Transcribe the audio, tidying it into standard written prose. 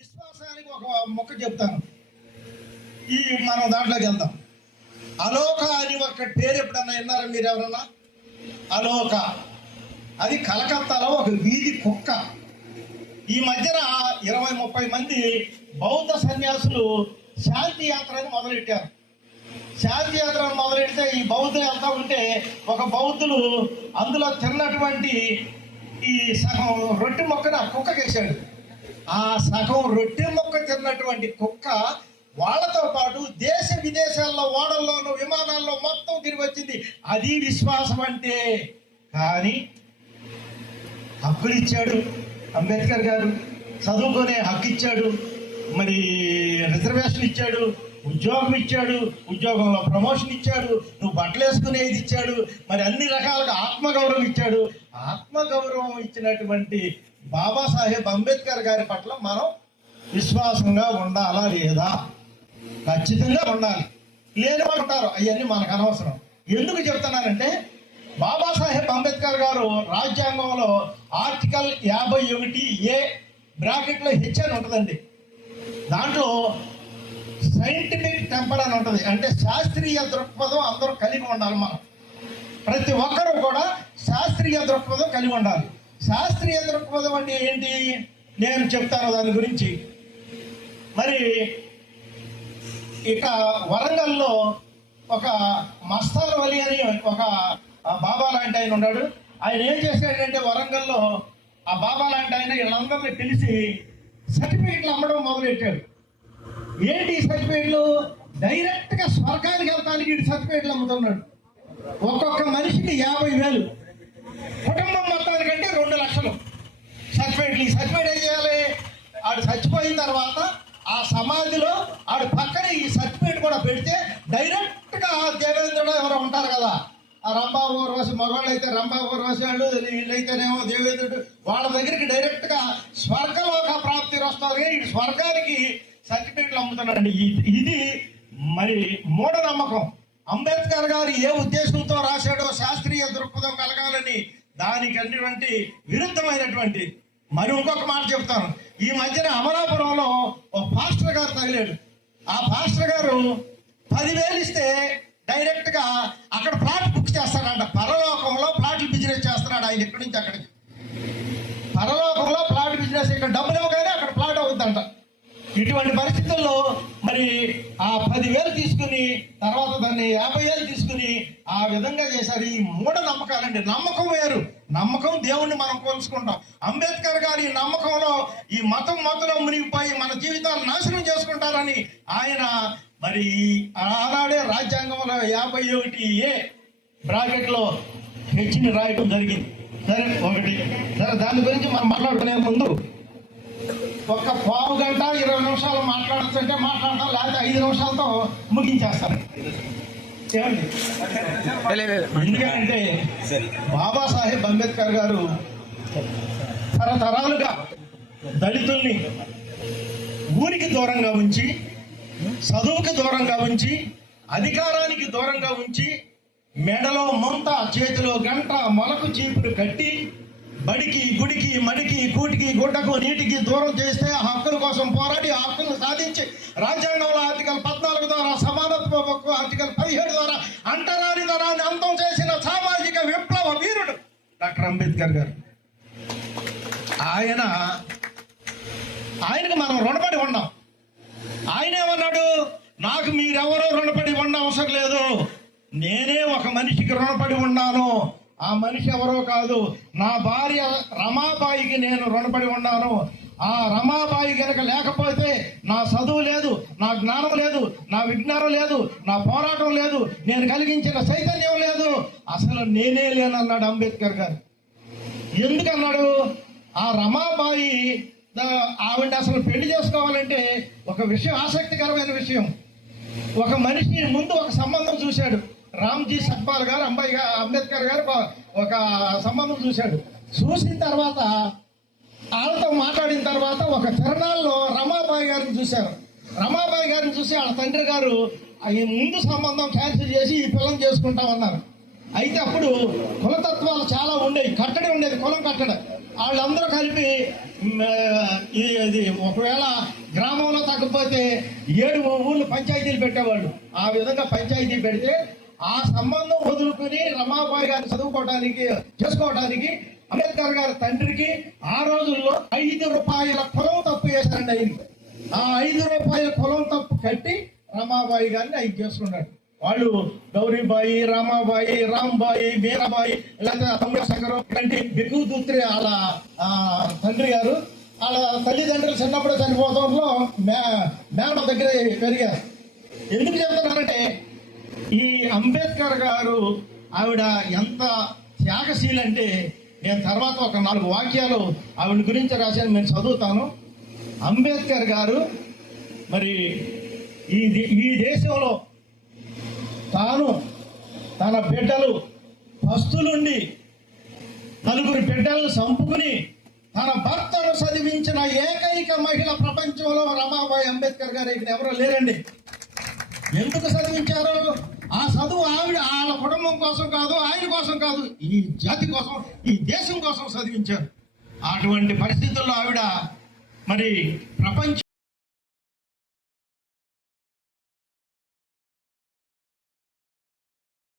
విశ్వాసానికి ఒక మొక్క చెప్తాను. మనం దాంట్లోకి వెళ్తాం. అలోక అని ఒక పేరు ఎప్పుడన్నా విన్నారా మీరు ఎవరన్నా? అలోక అది కలకత్తాలో ఒక వీధి కుక్క. ఈ మధ్యన 20-30 మంది బౌద్ధ సన్యాసులు శాంతి యాత్రని మొదలెట్టారు. శాంతి యాత్రను మొదలెడితే ఈ బౌద్ధులు వెళ్తా ఉంటే ఒక బౌద్ధులు అందులో తిన్నటువంటి ఈ సగం రొట్టె మొక్కను ఆ కుక్కకేసాడు. ఆ సగం రొట్టె మొక్క తిన్నటువంటి కుక్క వాళ్ళతో పాటు దేశ విదేశాల్లో, ఓడల్లోనూ, విమానాల్లో మొత్తం తిరిగి వచ్చింది. అది విశ్వాసం అంటే. కానీ హక్కులు ఇచ్చాడు అంబేద్కర్ గారు, చదువుకునే హక్కు ఇచ్చాడు, మరి రిజర్వేషన్ ఇచ్చాడు, ఉద్యోగం ఇచ్చాడు, ఉద్యోగంలో ప్రమోషన్ ఇచ్చాడు, నువ్వు బట్టలు వేసుకునేది ఇచ్చాడు, మరి అన్ని రకాలుగా ఆత్మగౌరవం ఇచ్చాడు. ఆత్మగౌరవం ఇచ్చినటువంటి బాబాసాహెబ్ అంబేద్కర్ గారి పట్ల మనం విశ్వాసంగా ఉండాలా లేదా? ఖచ్చితంగా ఉండాలి. లేని వాళ్ళు ఉంటారు, అవన్నీ మనకు అనవసరం. ఎందుకు చెప్తున్నానంటే బాబాసాహెబ్ అంబేద్కర్ గారు రాజ్యాంగంలో ఆర్టికల్ 51A బ్రాకెట్లో హెచ్ అని ఉంటుందండి. దాంట్లో సైంటిఫిక్ టెంపర్ అని ఉంటుంది. అంటే శాస్త్రీయ దృక్పథం అందరూ కలిగి ఉండాలి. మనం ప్రతి ఒక్కరూ కూడా శాస్త్రీయ దృక్పథం కలిగి ఉండాలి. శాస్త్రీయ దృక్పథం అంటే ఏంటి నేను చెప్తాను దాని గురించి. మరి ఇక వరంగల్లో ఒక మస్తాన్ వలి అని ఒక బాబా లాంటి ఆయన ఉన్నాడు. ఆయన ఏం చేశాడంటే వరంగల్లో ఆ బాబా లాంటి ఆయన వీళ్ళందరినీ పిలిచి సర్టిఫికెట్లు అమ్మడం మొదలెట్టాడు. ఏంటి సర్టిఫికెట్లు? డైరెక్ట్గా స్వర్గానికి వెళ్తానికి వీటి సర్టిఫికెట్లు అమ్ముతున్నాడు. ఒక్కొక్క మనిషికి 50,000, కుటుంబం మొత్తానికంటే 2 లక్షలు సర్టిఫికెట్లు. ఈ సర్టిఫికెట్ ఏం చేయాలి? ఆడు చచ్చిపోయిన తర్వాత ఆ సమాధిలో ఆడు పక్కన ఈ సర్టిఫికేట్ కూడా పెడితే డైరెక్ట్గా దేవేంద్రుడు ఎవరో ఉంటారు కదా, ఆ రంభా ఊర్వశి, మగవాళ్ళు అయితే రంభా ఊర్వశి వాళ్ళు, వీళ్ళైతేనేమో దేవేంద్రుడు, వాళ్ళ దగ్గరికి డైరెక్ట్గా స్వర్గలోక ప్రాప్తి వస్తారు. ఈ స్వర్గానికి సర్టిఫికేట్లు అమ్ముతున్నారండి. ఇది మరి మూఢనమ్మకం. అంబేద్కర్ గారు ఏ ఉద్దేశంతో రాశాడో శాస్త్రీయ దృక్పథం కలగాలని, దానికి అటువంటి విరుద్ధమైనటువంటి. మరి ఇంకొక మాట చెప్తాను. ఈ మధ్యన అమలాపురంలో ఒక పాస్టర్ గారు తగిలాడు. ఆ పాస్టర్ గారు 10,000 ఇస్తే డైరెక్ట్గా అక్కడ ప్లాట్ బుక్ చేస్తాడంట. పరలోకంలో ప్లాట్లు బిజినెస్ చేస్తున్నాడు ఆయన. ఇక్కడి నుంచి అక్కడికి పరలోకంలో ప్లాట్ బిజినెస్. ఇక్కడ డబ్బులు ఇవ్వగానే అక్కడ ప్లాట్ అవుతుందంట. ఇటువంటి పరిస్థితుల్లో మరి ఆ 10,000 తీసుకుని తర్వాత దాన్ని 50,000 తీసుకుని ఆ విధంగా చేశారు. ఈ మూఢ నమ్మకాలండి. నమ్మకం వేరు, నమ్మకం దేవుణ్ణి మనం కోల్చుకుంటాం. అంబేద్కర్ గారి నమ్మకంలో ఈ మతంలో మునిగిపోయి మన జీవితాలు నాశనం చేసుకుంటారని ఆయన మరి ఆనాడే రాజ్యాంగంలో 51A బ్రాకెట్లో హెచ్ని రాయటం జరిగింది. సరే ఒకటి. సరే దాని గురించి మనం మాట్లాడుకునే ముందు ఒక పావు గంట 20 నిమిషాలు మాట్లాడుతుంటే మాట్లాడతాం, లేకపోతే 5 నిమిషాలతో ముగించేస్తాను. ఎందుకంటే బాబాసాహెబ్ అంబేద్కర్ గారు తరతరాలుగా దళితుల్ని ఊరికి దూరంగా ఉంచి, చదువుకి దూరంగా ఉంచి, అధికారానికి దూరంగా ఉంచి, మెడలో ముంత, చేతిలో గంట, మొలకు చీపురు కట్టి బడికి, గుడికి, మడికి, కూటికి, గుడ్డకు, నీటికి దూరం చేస్తే ఆ హక్కుల కోసం పోరాడి ఆ హక్కులను సాధించి రాజ్యాంగంలో ఆర్టికల్ 14 ద్వారా సమానత్వ హక్కు, ఆర్టికల్ 17 ద్వారా అంటరాని ధనాన్ని అంతం చేసిన సామాజిక విప్లవ వీరుడు డాక్టర్ అంబేద్కర్ గారు. ఆయనకు మనం రుణపడి ఉన్నాం. ఆయన ఏమన్నాడు? నాకు మీరెవరో రుణపడి ఉన్న అవసరం లేదు, నేనే ఒక మనిషికి రుణపడి ఉన్నాను. ఆ మనిషి ఎవరో కాదు, నా భార్య రమాబాయికి నేను రుణపడి ఉన్నాను. ఆ రమాబాయి కనుక లేకపోతే నా చదువు లేదు, నా జ్ఞానం లేదు, నా విజ్ఞానం లేదు, నా పోరాటం లేదు, నేను కలిగించిన చైతన్యం లేదు, అసలు నేనే లేనన్నాడు అంబేద్కర్ గారు. ఎందుకన్నాడు? ఆ రమాబాయి ఆవిడ అసలు పెళ్లి చేసుకోవాలంటే ఒక విషయం, ఆసక్తికరమైన విషయం. ఒక మనిషి ముందు ఒక సంబంధం చూశాడు. రామ్జీ సక్పాల్ గారు అంబేద్కర్ గారు ఒక సంబంధం చూశాడు. చూసిన తర్వాత వాళ్ళతో మాట్లాడిన తర్వాత ఒక తిరణాల్లో రమాబాయి గారిని చూశారు. రమాబాయి గారిని చూసి వాళ్ళ తండ్రి గారు ఈ ముందు సంబంధం క్యాన్సిల్ చేసి ఈ పిల్లని చేసుకుంటామన్నారు. అయితే అప్పుడు కులతత్వాలు చాలా ఉండేవి, కట్టడి ఉండేది, కులం కట్టడి. వాళ్ళందరూ కలిపి ఇది ఒకవేళ గ్రామంలో తగ్గకపోతే 7 ఊళ్ళు పంచాయతీలు పెట్టేవాళ్ళు. ఆ విధంగా పంచాయతీ పెడితే ఆ సంబంధం వదులుకుని రమాబాయి గారిని చేసుకోవడానికి అంబేద్కర్ గారి తండ్రికి ఆ రోజుల్లో 5 రూపాయల కులం తప్పు వేశారండి. అయింది ఆ 5 రూపాయల కులం తప్పు కట్టి రమాబాయి గారిని ఆయన చేసుకున్నాడు. వాళ్ళు గౌరీబాయి, రామాబాయి, రాంబాయి, మీరాబాయి, లేదా శంకరం ఇలాంటి బిగుదూత్రి వాళ్ళ తండ్రి గారు. వాళ్ళ తల్లిదండ్రులు చిన్నప్పుడు చనిపోవడంలో మేడం దగ్గర పెరిగారు. ఎందుకు చెప్తున్నారంటే ఈ అంబేద్కర్ గారు ఆవిడ ఎంత త్యాగశీలి అంటే, నేను తర్వాత ఒక 4 వాక్యాలు ఆవిడ గురించి రాశాను, నేను చదువుతాను. అంబేద్కర్ గారు మరి ఈ దేశంలో తాను తన బిడ్డలు పస్తులుండి 4 బిడ్డలను చంపుకుని తన భర్తను చదివించిన ఏకైక మహిళ ప్రపంచంలో రమాబాయి అంబేద్కర్ గారు. ఇక్కడ ఎవరో లేరండి. ఎందుకు చదివించారు? ఆ చదువు వాళ్ళ కుటుంబం కోసం కాదు, ఆయన కోసం కాదు, ఈ జాతి కోసం, ఈ దేశం కోసం చదివించారు. అటువంటి పరిస్థితుల్లో ఆవిడ మరి ప్రపంచ